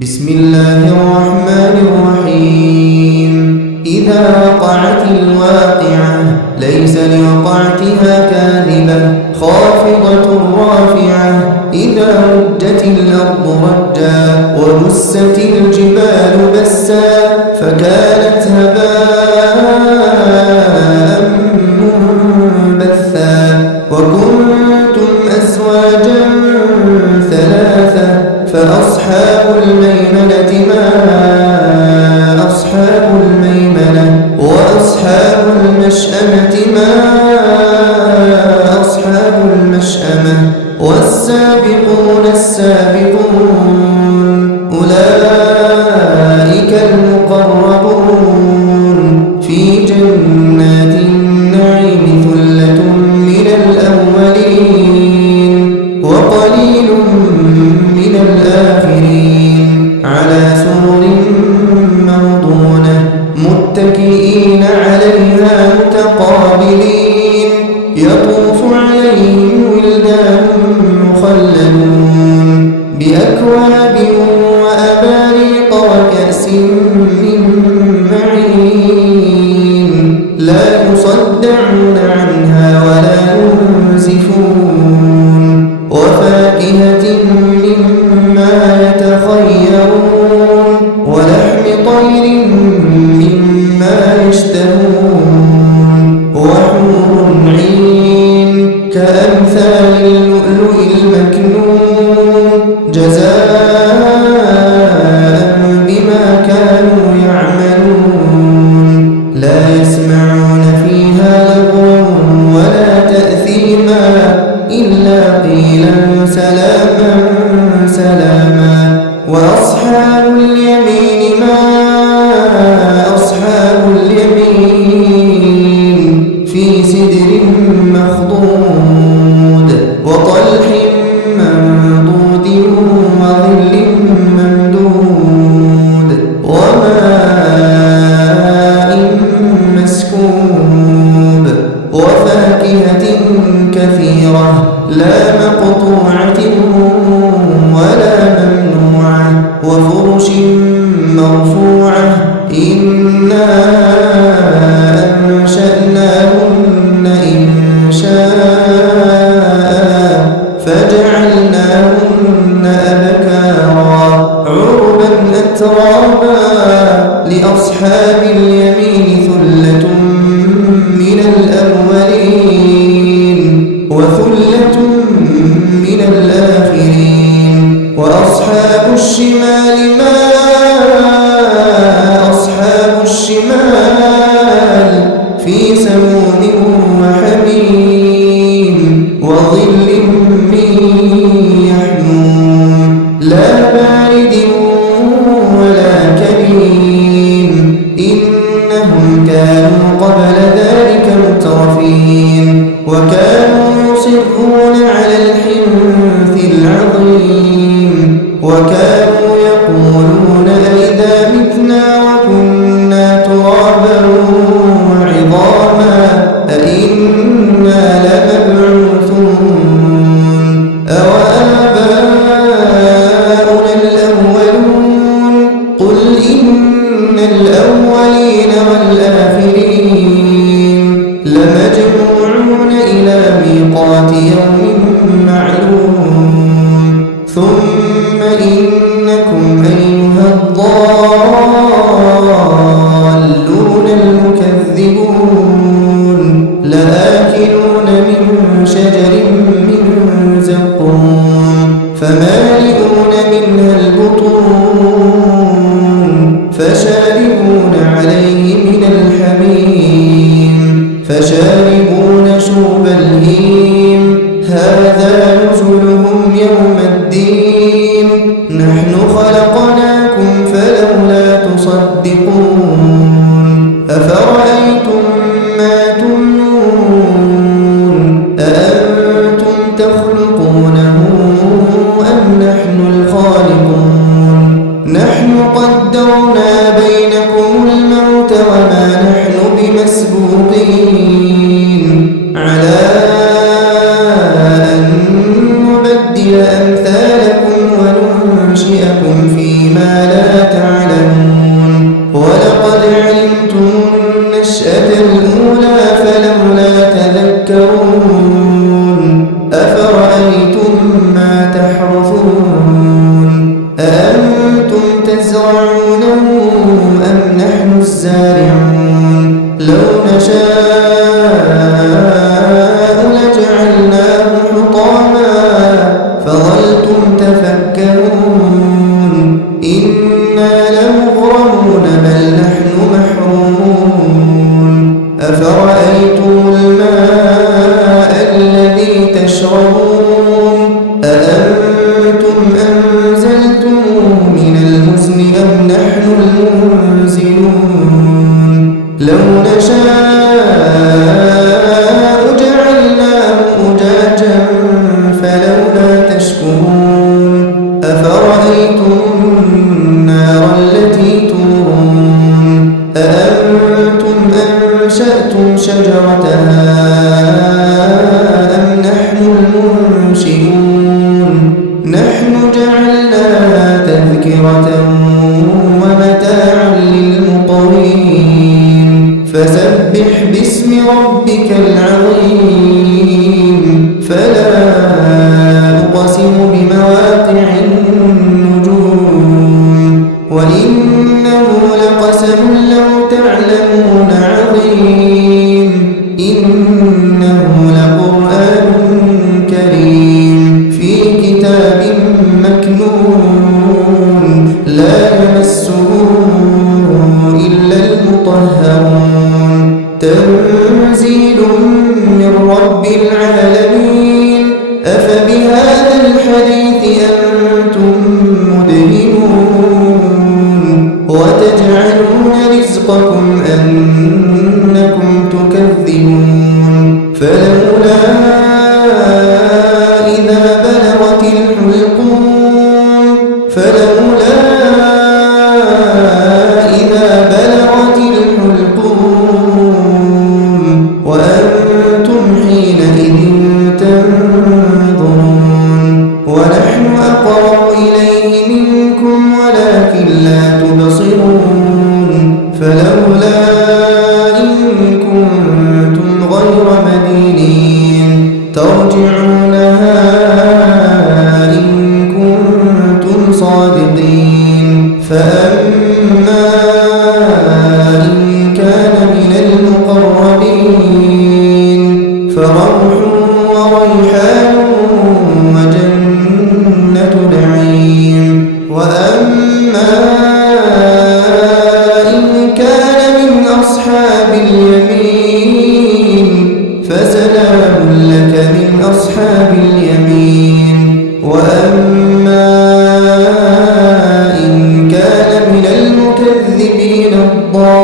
بسم الله الرحمن الرحيم. إذا وقعت الواقعة ليس لوقعتها كاذبة خافضة رافعة. إذا رجت الأرض رجا وبست الجبال بسا فكانت هباء منبثا وكنتم أزواجا ثلاثة فأصحاب الميمنة ما أصحاب الميمنة وأصحاب المشأمة ما أصحاب المشأمة والسابقون السابقون أولئك المقربون في جنات النعيم ثلة من الأولين وقليل من الآخرين على سرر موضونة متكئين عليها متقابلين يطوف عليهم ولدان مخلدون بأكواب وأباريق وكأس من معين لا يصدعون عنها ولا ينزفون وفاكهة مما يتخيرون ولحم طير مما يشتهون وحور عين كأمثال اللؤلؤ المكنون جزاء بما كانوا يعملون لا يسمعون فيها لغوا ولا تأثيما إلا قيلا سلاما سلاما. وأصحاب اليمين ما أصحاب اليمين في سدر مخضود وطلح منضود وظل ممدود وماء مسكوب وفاكهة كثيرة لا مقطوعة ولا ممنوعة وفرش مرفوعة إنا أنشأناهن إنشاء فجعلناهن أبكارا عربا أترابا لأصحاب اليمين ثلة من الأولين وثلة من الآخرين. وأصحاب الشمال ما أصحاب الشمال في سموم وحميم وظل من يحموم لا بارد ولا كريم إنهم كانوا قبل ذلك مترفين وكانوا يصرون على الحنث العظيم وكانوا يقولون أئذا متنا وكنا ترابا وعظاما أئنا لمبعوثون أوآباؤنا الأولون قل إن الأولين والآخرين لمجموعون إلى ميقات يوم معلوم ثم إنكم أيها الضالون المكذبون لآكلون من شجر من زقوم فمالئون منها البطون فشاربون عليه من الحميم فشاربون شرب الهيم هذا نزلهم يوم الدين نحن خلقناكم فلولا تصدقون أفرأيتم ما تمنون أأنتم تخلقونه أم نحن الخالقون نحن قدرنا بينكم الموت وما نحن بمسبوقين على أن نبدل أمثالكم وننشئكم فيما ما لا تعلمون ولقد علمتم النشأة الأولى فلولا تذكرون أفرأيتم ما تحرثون أأنتم تزرعونه أم نحن الزارعون لو نشاء لجعلناه حطاما فظلتم تفكرون إنا لمغرمون بل نحن محرومون أفرأيتم الماء الذي تشربون أأنتم أنزلتموه من المزن أم نحن المنزلون لو نشاء جعلناه أجاجا فلولا تشكرون أفرأيتم النار التي تورون أأنتم أنشأتم شجرتها أم نحن المنشئون نحن جعلناها تذكرة ومتاعا للمقوين فسبح باسم ربك العظيم فلا أقسم بمواقع النجوم وإنه لقسم لو تعلمون عظيم إنه لقرآن كريم في كتاب مكنون لا يمسه إلا المطهرون تنزيل من رب العالمين أفبهذا الحديث أنتم مدهنون وتجعلون رزقكم أنكم تكذبون فلولا إذا بلغت الحلقوم فلولا إذا بلغت الحلقوم وأنتم حينئذ تنظرون ونحن أقرب إليه منكم ولكن لا تبصرون فلولا إن كنتم غير مدينين ترجعونها إن كنتم صادقين فأما إن كان من المقربين فروح وريحان وجنة نعيم وأما إن كان من أصحاب اليمين فسلام لك من أصحاب اليمين وأما إن كان من المكذبين الضالين